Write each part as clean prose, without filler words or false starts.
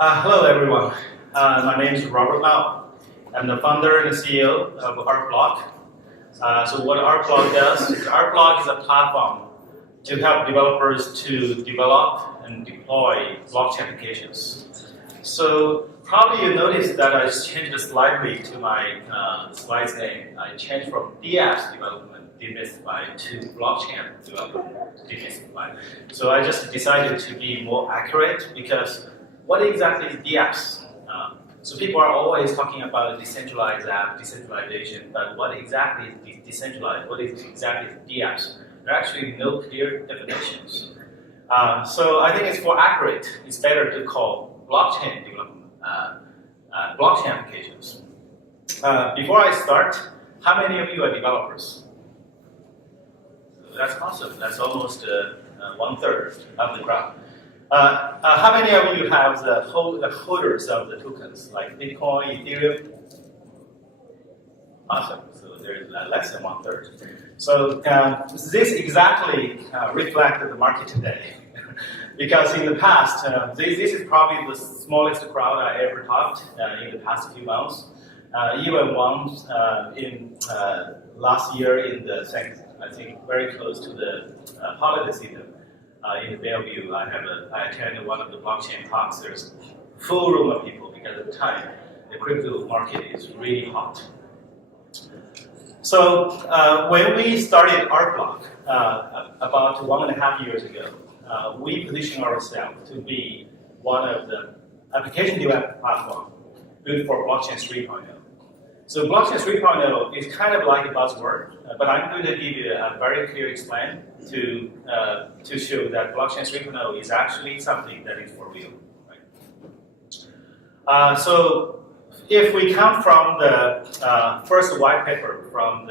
Hello everyone. My name is Robert Lau. I'm the founder and the CEO of ArcBlock. So what ArcBlock does is ArcBlock is a platform to help developers to develop and deploy blockchain applications. So probably you noticed that I changed slightly to my slide's name. I changed from DApps Development Demystified to Blockchain Development Demystified. So I just decided to be more accurate because what exactly is DApps? So people are always talking about decentralized app, decentralization, but what exactly is decentralized? What is exactly DApps? There are actually no clear definitions. So I think it's more accurate. It's better to call blockchain development, blockchain applications. Before I start, how many of you are developers? That's awesome. That's almost 1/3 of the crowd. How many of you have the holders of the tokens, like Bitcoin, Ethereum? Awesome. So there's less than 1/3. So this exactly reflected the market today. Because in the past, this is probably the smallest crowd I ever talked in the past few months. Even once in last year in the second, I think very close to the holiday season. In Bellevue, I attended one of the blockchain talks. There's a full room of people because at the time, the crypto market is really hot. So when we started ArcBlock about 1.5 years ago, we positioned ourselves to be one of the application development platform built for Blockchain 3.0. So Blockchain 3.0 is kind of like a buzzword, but I'm going to give you a very clear explain to show that Blockchain 3.0 is actually something that is for real. Right? So if we come from the first white paper from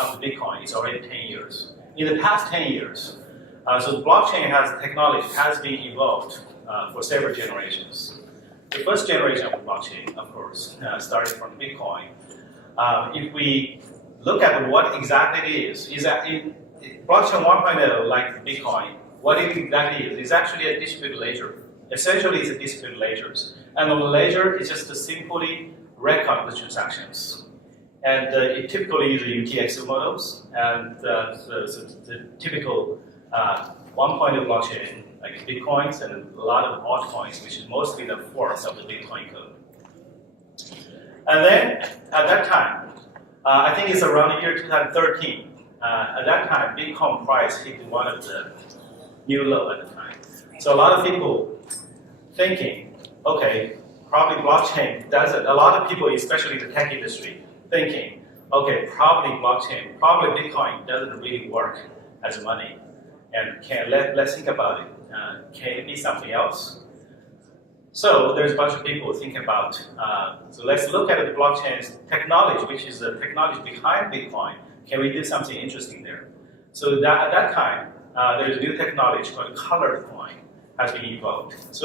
of the Bitcoin, it's already 10 years. In the past 10 years, so the blockchain technology has been evolved for several generations. The first generation of the blockchain, of course, started from Bitcoin. If we look at what exactly it is that in blockchain 1.0, like Bitcoin, what it exactly is actually a distributed ledger. Essentially, it's a distributed ledgers. And the ledger is just to simply record the transactions. And it typically uses UTXO models. And the typical 1.0 blockchain, like Bitcoins and a lot of altcoins, which is mostly the forks of the Bitcoin code. And then, at that time, I think it's around the year 2013, at that time, Bitcoin price hit one of the new low at the time. So a lot of people thinking, okay, probably blockchain doesn't, a lot of people, especially the tech industry, thinking, okay, probably Bitcoin doesn't really work as money. And let's think about it. Can it be something else? So there's a bunch of people thinking about, so let's look at the blockchain's technology, which is the technology behind Bitcoin. Can we do something interesting there? So at that time, there's a new technology called colored coin has been evolved. So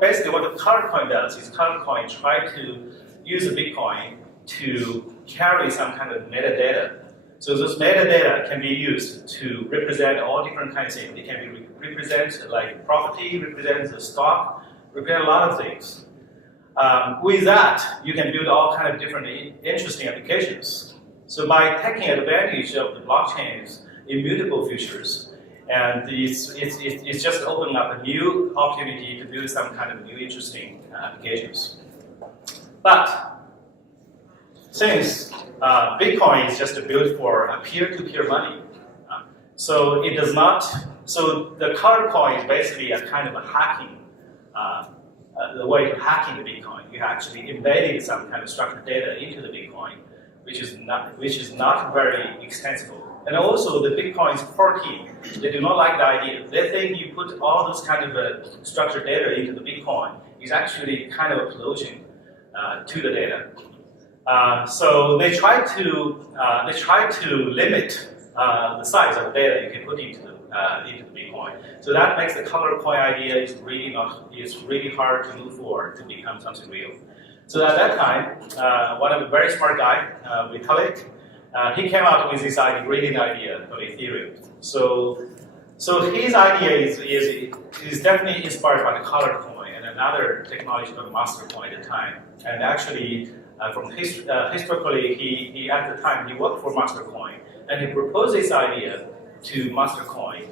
basically what the colored coin does is colored coin try to use the Bitcoin to carry some kind of metadata. So those metadata can be used to represent all different kinds of things. It can be represent like property, represent the stock, represent a lot of things. With that, you can build all kinds of different interesting applications. So by taking advantage of the blockchain's immutable features, and it's just opening up a new opportunity to build some kind of new interesting applications. But since Bitcoin is just built for a peer-to-peer money, so it does not. So the colored coin is basically a kind of a hacking, the way of hacking the Bitcoin. You actually embedding some kind of structured data into the Bitcoin, which is not very extensible. And also the Bitcoin's core team, they do not like the idea. They think you put all those kind of structured data into the Bitcoin is actually kind of a pollution to the data. So they try to limit the size of the data you can put into the Bitcoin. So that makes the color coin idea is really hard to move forward to become something real. So at that time, one of the very smart guy, Vitalik, he came out with this brilliant idea of Ethereum. So his idea is definitely inspired by the colored coin, and another technology called Mastercoin at the time. And actually, historically, he at the time, he worked for Mastercoin. And he proposed this idea to Mastercoin,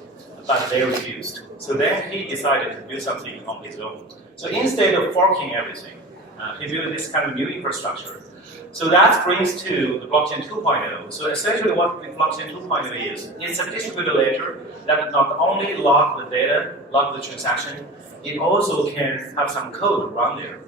but they refused. So then he decided to build something on his own. So instead of forking everything, he built this kind of new infrastructure. So that brings to the blockchain 2.0. So essentially what the blockchain 2.0 is, it's a distributed ledger that not only log the data, log the transaction, it also can have some code run there.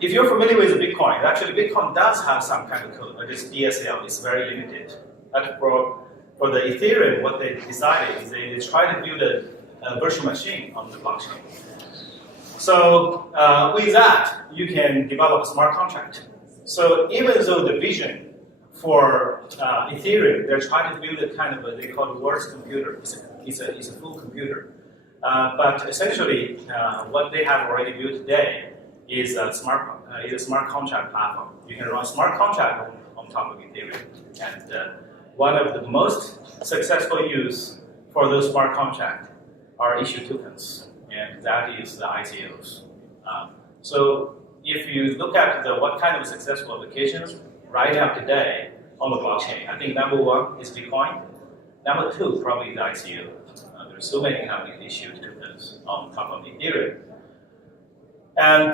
If you're familiar with Bitcoin, actually Bitcoin does have some kind of code, but it's DSL, it's very limited. But for the Ethereum, what they decided is they try to build a virtual machine on the blockchain. So with that, you can develop a smart contract. So even though the vision for Ethereum, they're trying to build a kind of they call it worst computer. It's a full computer. But essentially, what they have already built today is a smart contract platform. You can run smart contract on top of Ethereum. And one of the most successful use for those smart contracts are issue tokens, and that is the ICOs. So if you look at what kind of successful applications right now today on the blockchain, I think number one is Bitcoin. Number two, probably the ICO. There's so many companies issue tokens on top of Ethereum. And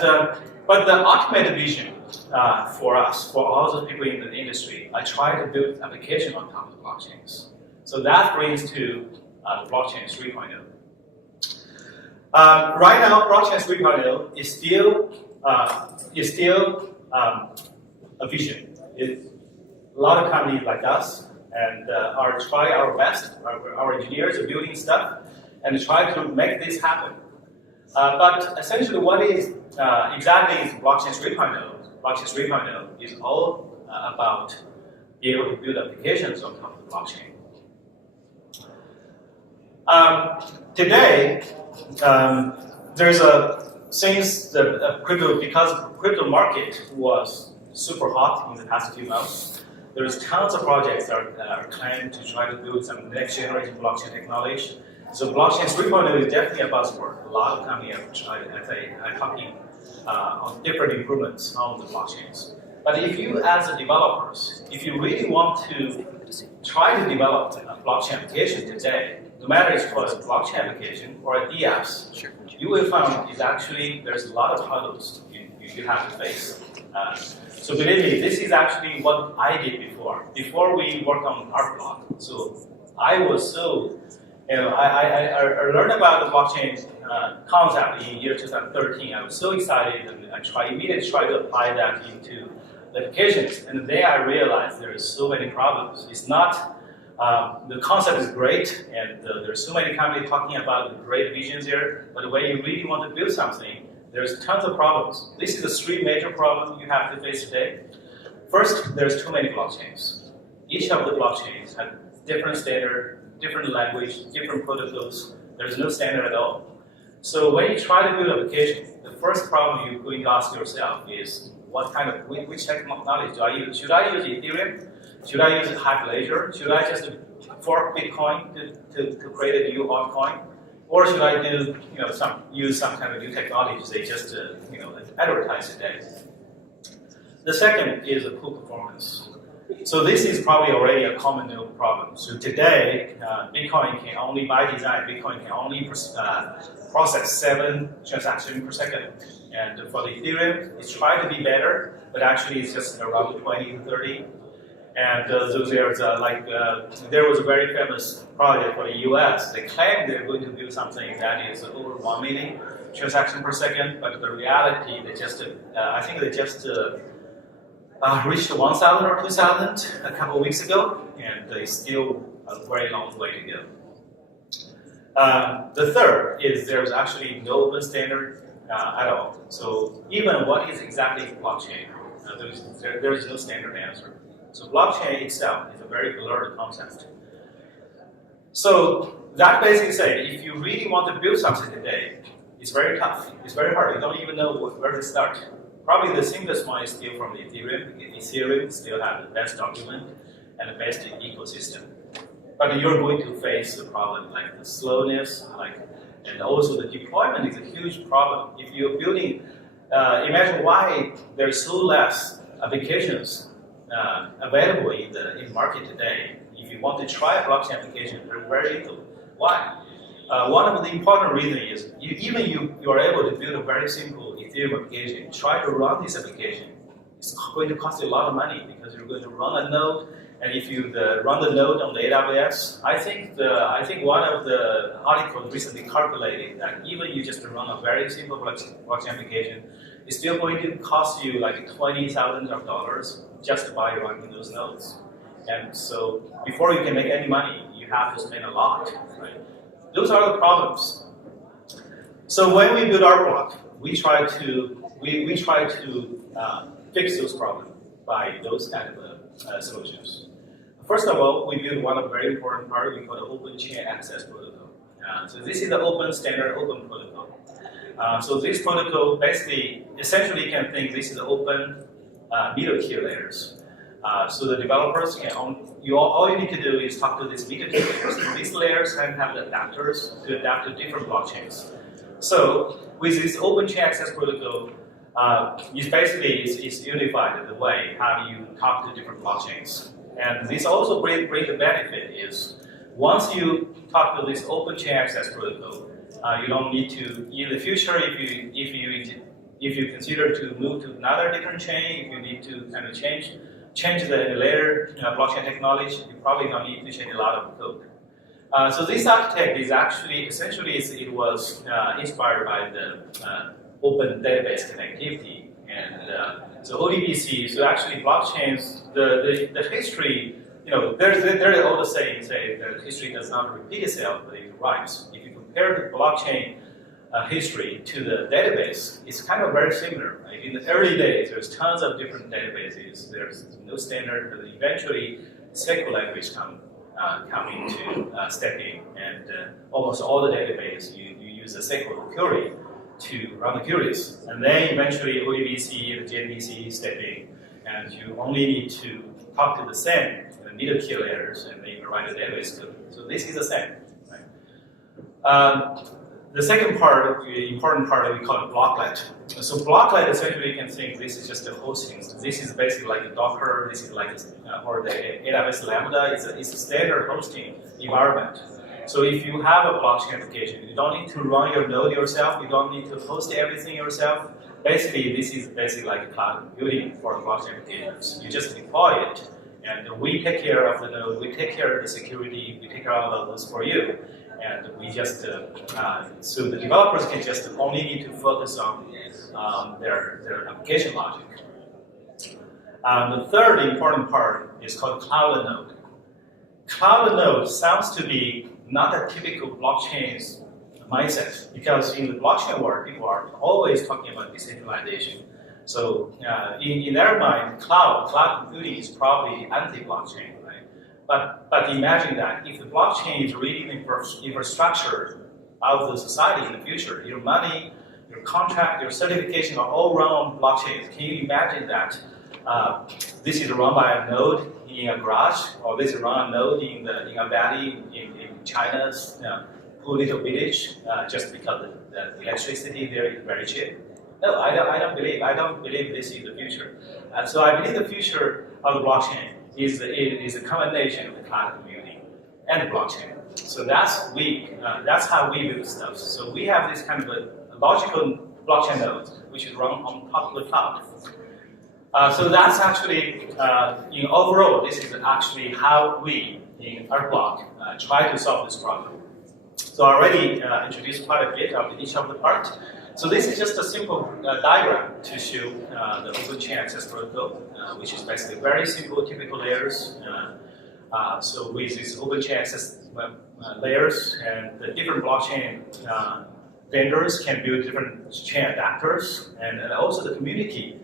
but the ultimate vision for us, for all the people in the industry, I try to build application on top of the blockchains. So that brings to the blockchain 3.0. Right now, blockchain 3.0 is still a vision. A lot of companies like us and are trying our best. Our engineers are building stuff and try to make this happen. But essentially, what is exactly is blockchain 3.0? Blockchain 3.0 is all about being able to build applications on top of the blockchain. Today, there's since the crypto market was super hot in the past few months, there's tons of projects that are claiming to try to build some next generation blockchain technology. So blockchain 3.0 is definitely a buzzword. A lot of companies are talking on different improvements on the blockchains. But if you, as a developers, if you really want to try to develop a blockchain application today, no matter it's for a blockchain application or a DApps, you will find is actually there's a lot of hurdles you have to face. So believe me, this is actually what I did before. Before we worked on ArcBlock, so I was so, I learned about the blockchain concept in year 2013. I was so excited, and I immediately tried to apply that into the applications. And then I realized there is so many problems. It's not. The concept is great, and there's so many companies talking about the great visions here, but when you really want to build something, there's tons of problems. This is the three major problems you have to face today. First, there's too many blockchains. Each of the blockchains have different standard, different language, different protocols. There's no standard at all. So when you try to build an application, the first problem you're going to ask yourself is, which technology do I use? Should I use Ethereum? Should I use Hyperledger? Should I just fork Bitcoin to create a new altcoin? Or should I use some kind of new technology they just advertise today? The second is a poor performance. So this is probably already a common known problem. So today, Bitcoin can only, by design, Bitcoin can only process 7 transactions per second. And for the Ethereum, it's trying to be better, but actually it's just around 20 to 30. And there was a very famous project for the US. They claimed they're going to build something that is over 1 million transactions per second, but the reality, I think they just reached 1,000 or 2,000 a couple of weeks ago, and it's still a very long way to go. The third is there's actually no open standard at all. So even what is exactly blockchain, there is no standard answer. So blockchain itself is a very blurred concept. So that basically says, if you really want to build something today, it's very tough. It's very hard. You don't even know where to start. Probably the simplest one is still from the Ethereum. Ethereum still has the best document and the best ecosystem. But you're going to face the problem like the slowness, like And also the deployment is a huge problem. If you're building, imagine why there's so less applications available in the market today. If you want to try a blockchain application, there's very little. Why? One of the important reasons is you are able to build a very simple Ethereum application. Try to run this application. It's going to cost you a lot of money because you're going to run a node, and if you run the node on the AWS, I think one of the articles recently calculated that even you just run a very simple blockchain application, it's still going to cost you like $20,000 just by running those nodes. And so before you can make any money, you have to spend a lot, right? Those are the problems. So when we build ArcBlock, we try to fix those problems by those kind of solutions. First of all, we build one of the very important part we call the Open Chain Access Protocol. So this is the open standard open protocol. So this protocol basically, essentially you can think this is the open middle tier layers. So the developers can, all you need to do is talk to these middle tier layers. These layers can have the adapters to adapt to different blockchains. So with this Open Chain Access Protocol, it's basically is unified the way how you talk to different blockchains. And this also brings the benefit is once you talk to this Open Chain Access Protocol, you don't need to in the future if you consider to move to another different chain, if you need to kind of change the layer blockchain technology, you probably don't need to change a lot of code. So this architect is actually essentially it was inspired by the open database connectivity, and so ODBC. So actually, blockchains, the history, there's all the saying say that history does not repeat itself, but it rhymes. If you compare the blockchain history to the database, it's kind of very similar. Right? In the early days, there's tons of different databases. There's no standard, but eventually, SQL language come into step in, and almost all the database you use a SQL query to run the queries, and then eventually ODBC and JDBC step in, and you only need to talk to the SAM, the middle tier layers, and then you write the database code. So this is the SAM. Right? The second part, the important part, we call it blocklet. So blocklet, essentially, you can think this is just a hosting. So this is basically like a Docker. This is like or the AWS Lambda. It's a standard hosting environment. So if you have a blockchain application, you don't need to run your node yourself. You don't need to host everything yourself. Basically, this is basically like a cloud computing for blockchain applications. You just deploy it, and we take care of the node. We take care of the security. We take care of all those for you. And we just, so the developers can just only need to focus on their application logic. The third important part is called cloud node. Cloud node sounds to be not a typical blockchain's mindset, because in the blockchain world, people are always talking about decentralization. So in their mind, cloud computing is probably anti-blockchain. But imagine that if the blockchain is really the infrastructure of the society in the future, your money, your contract, your certification are all run on blockchains. Can you imagine that this is run by a node in a garage, or this is run a node in a valley in China's poor little village just because the electricity there is very cheap? No, I don't believe this is the future. So I believe the future of the blockchain is a combination of the cloud computing and the blockchain. So that's how we build stuff. So we have this kind of a logical blockchain node, which is run on top of the cloud. So that's actually, in overall, this is actually how we, in ArcBlock, try to solve this problem. So I already introduced quite a bit of each of the parts. So this is just a simple diagram to show the Open Chain Access Protocol, which is basically very simple, typical layers. So with these Open Chain Access layers, and the different blockchain vendors can build different chain adapters, and also the community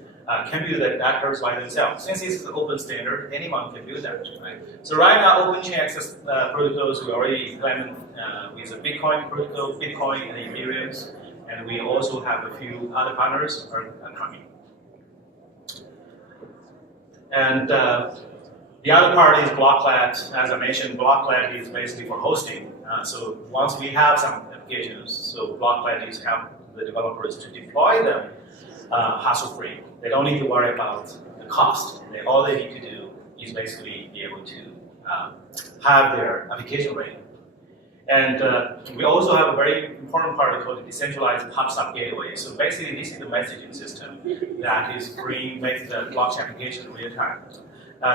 can build the adapters by themselves. Since it's an open standard, anyone can build that. Right? So right now, Open Chain Access protocols we already implement with the Bitcoin protocol, Bitcoin and Ethereum. And we also have a few other partners are coming. And The other part is Blocklet. As I mentioned, Blocklet is basically for hosting. So once we have some applications, so Blocklet is help the developers to deploy them hassle-free. They don't need to worry about the cost. All they need to do is basically be able to have their application ready. And we also have a very important part called the decentralized PubSub gateway. So basically, this is the messaging system that is makes the blockchain application real time.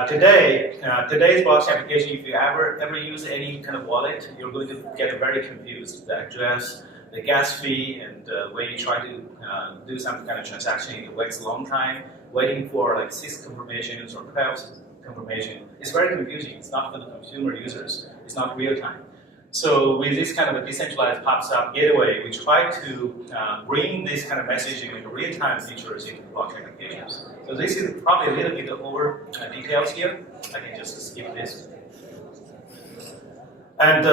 Today's blockchain application, if you ever use any kind of wallet, you're going to get very confused. The address, the gas fee, and when you try to do some kind of transaction, it waits a long time, waiting for like 6 confirmations or 12 confirmation. It's very confusing. It's not for the consumer users. It's not real time. So with this kind of a decentralized PubSub gateway, we try to bring this kind of messaging and real-time features into blockchain applications. So this is probably a little bit over details here. I can just skip this. And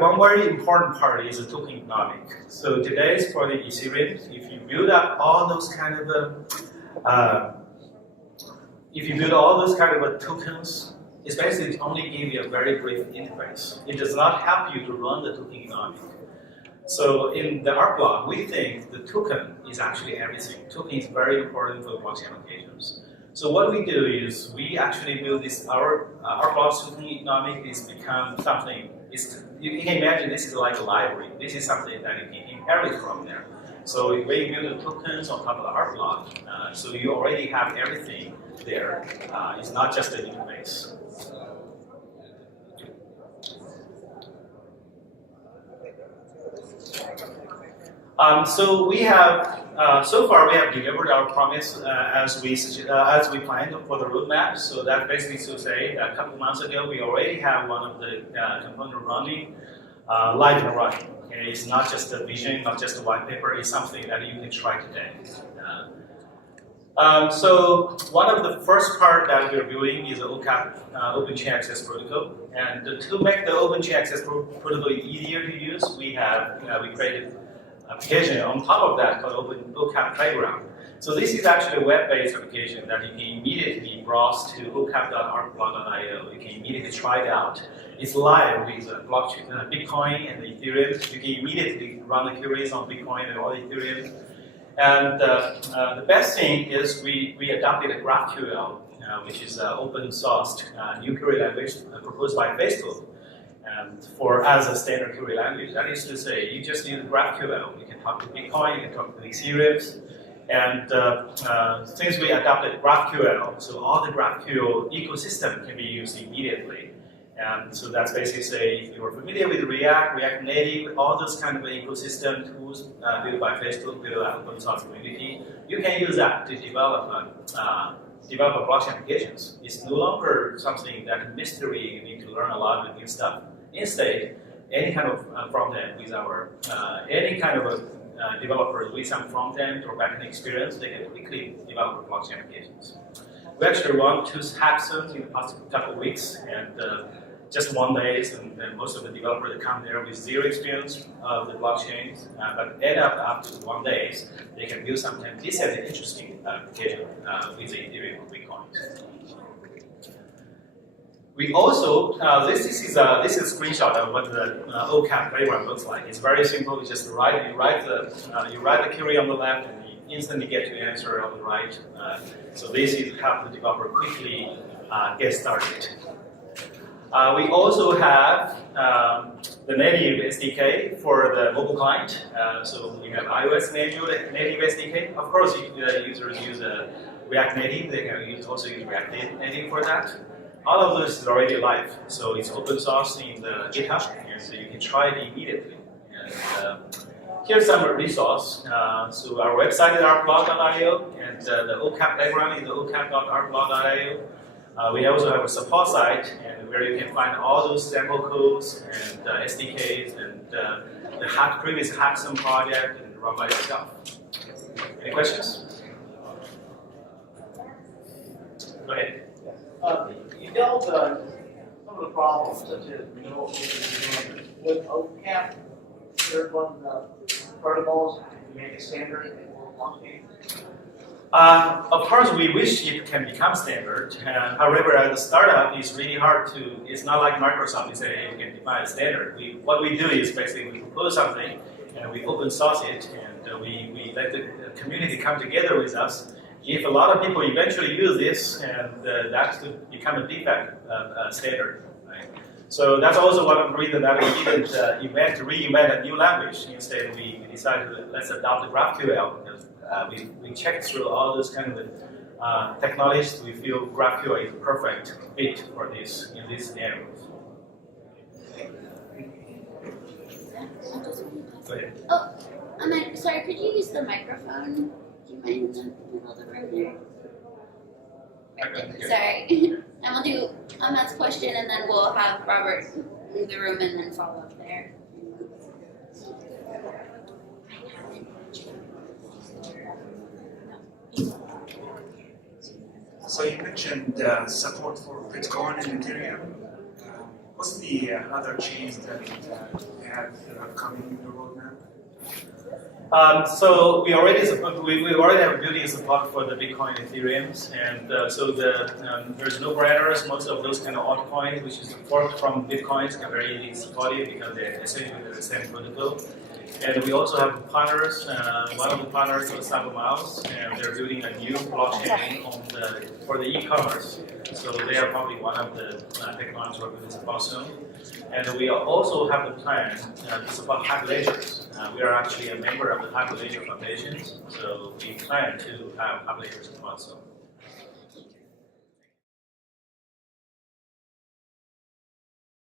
one very important part is the token economic. So today is for the Eseries. If you build up all those kind of tokens, it's basically only give you a very brief interface. It does not help you to run the token economic. So in the ArcBlock, we think the token is actually everything. Token is very important for blockchain applications. So what we do is we actually build this, our ArcBlock token economic is become something, you can imagine this is like a library. This is something that you can inherit from there. So we build the tokens on top of the ArcBlock, so you already have everything there. It's not just an interface. So we have, so far we have delivered our promise as we planned for the roadmap. So that basically to say that a couple months ago we already have one of the component running live and running. Okay? It's not just a vision, not just a white paper. It's something that you can try today. So one of the first part that we're building is the Okapi, Open Chain Access Protocol. And to make the Open Chain Access Protocol easier to use, we created application on top of that called Okapi Playground. So this is actually a web-based application that you can immediately browse to okapi.arcblock.io. You can immediately try it out. It's live with blockchain, Bitcoin and Ethereum. You can immediately run the queries on Bitcoin and all Ethereum. And the best thing is we adopted a GraphQL, which is an open sourced new query language proposed by Facebook. And as a standard query language, that is to say, you just use GraphQL. You can talk to Bitcoin, you can talk to Eseries. And since we adopted GraphQL, so all the GraphQL ecosystem can be used immediately. And so that's basically say, if you're familiar with React, React Native, all those kind of ecosystem tools built by Facebook, built by open source community, you can use that to develop blockchain applications. It's no longer something that mystery, you need to learn a lot of new stuff. Instead, any kind of front end with any kind of developers with some front end or back end experience, they can quickly develop blockchain applications. We actually run 2 hackathons in the past couple of weeks, and just 1 day, and most of the developers come there with zero experience of the blockchains, but end up after 1 day, they can build something decent and interesting application with the Ethereum or Bitcoin. We also, this is a screenshot of what the Okapi playground looks like. It's very simple. You just you write the query on the left, and you instantly get your answer on the right. So this is help the developer quickly get started. We also have the native SDK for the mobile client. So we have iOS native SDK. Of course, if the users use React Native, they can also use React Native for that. All of this is already live, so it's open source in the GitHub, and so you can try it immediately. And here's some resource. So our website is arcblock.io, and the Okapi playground is the okapi.arcblock.io. We also have a support site, and where you can find all those sample codes and SDKs and the previous hackathon project and run by yourself. Any questions? Go ahead. You dealt some of the problems, such as with Okapi, there one protocols to make it standard for blockchain. Of course, we wish it can become standard. However, as a startup, it's really hard to. It's not like Microsoft. We say hey, you can define a standard. What we do is basically we propose something and we open source it, and we let the community come together with us. If a lot of people eventually use this, and that could become a de facto standard. Right? So that's also one of the reasons that we didn't reinvent a new language. Instead, we decided to let's adopt the GraphQL. We checked through all those kind of technologies. We feel GraphQL is a perfect fit for this in these scenarios. Go ahead. Oh, sorry, could you use the microphone? Do you mind in the middle of the room there? Right there. Sorry. And we'll do Ahmed's question, and then we'll have Robert leave the room and then follow up there. So you mentioned support for Bitcoin and Ethereum. What's the other chains that you have coming in your roadmap? So we already have building support for the Bitcoin and Ethereums, and so there's no brainers. Most of those kind of altcoins, which is forked from Bitcoins, can very easily support it because they're essentially the same protocol. And we also have partners. One of the partners is Cybermouse, and they're building a new blockchain for the e-commerce. So they are probably one of the technologies we're going to support soon. And we also have the plan to support Hyperledgers. We are actually a member of the Hyperledger Foundation, so we plan to have Hyperledger support soon.